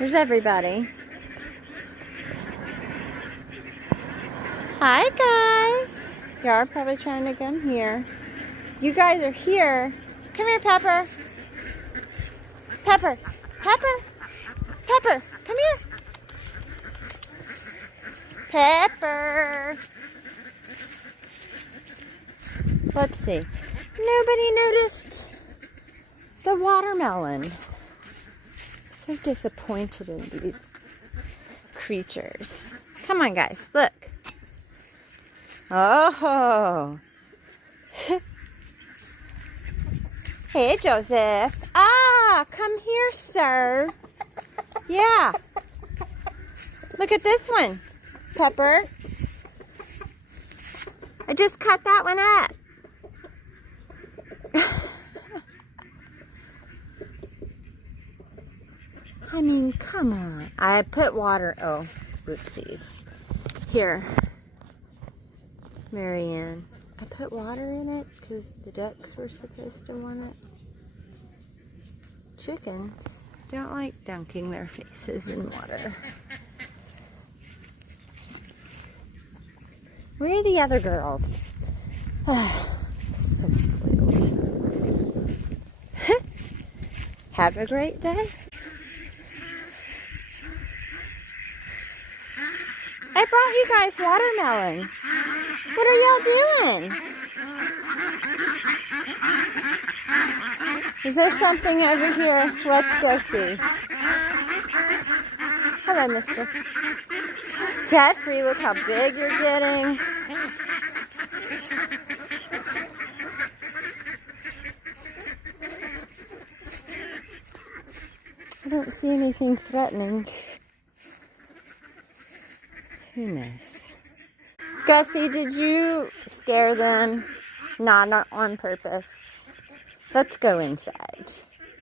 There's everybody. Hi, guys. Y'all are probably trying to come here. You guys are here. Come here, Pepper. Pepper. Pepper. Pepper. Come here. Pepper. Let's see. Nobody noticed the watermelon. So disappointed in these creatures. Come on, guys. Look. Oh. Hey, Joseph. Ah, come here, sir. Yeah. Look at this one, Pepper. I just cut that one up. I mean, come on. I put water. Oh, whoopsies. Here, Marianne. I put water in it because the ducks were supposed to want it. Chickens don't like dunking their faces in water. Where are the other girls? So spoiled. Have a great day. I brought you guys watermelon. What are y'all doing? Is there something over here? Let's go see. Hello, mister. Jeffrey, look how big you're getting. I don't see anything threatening. Who knows? Gussie, did you scare them? Not on purpose. Let's go inside.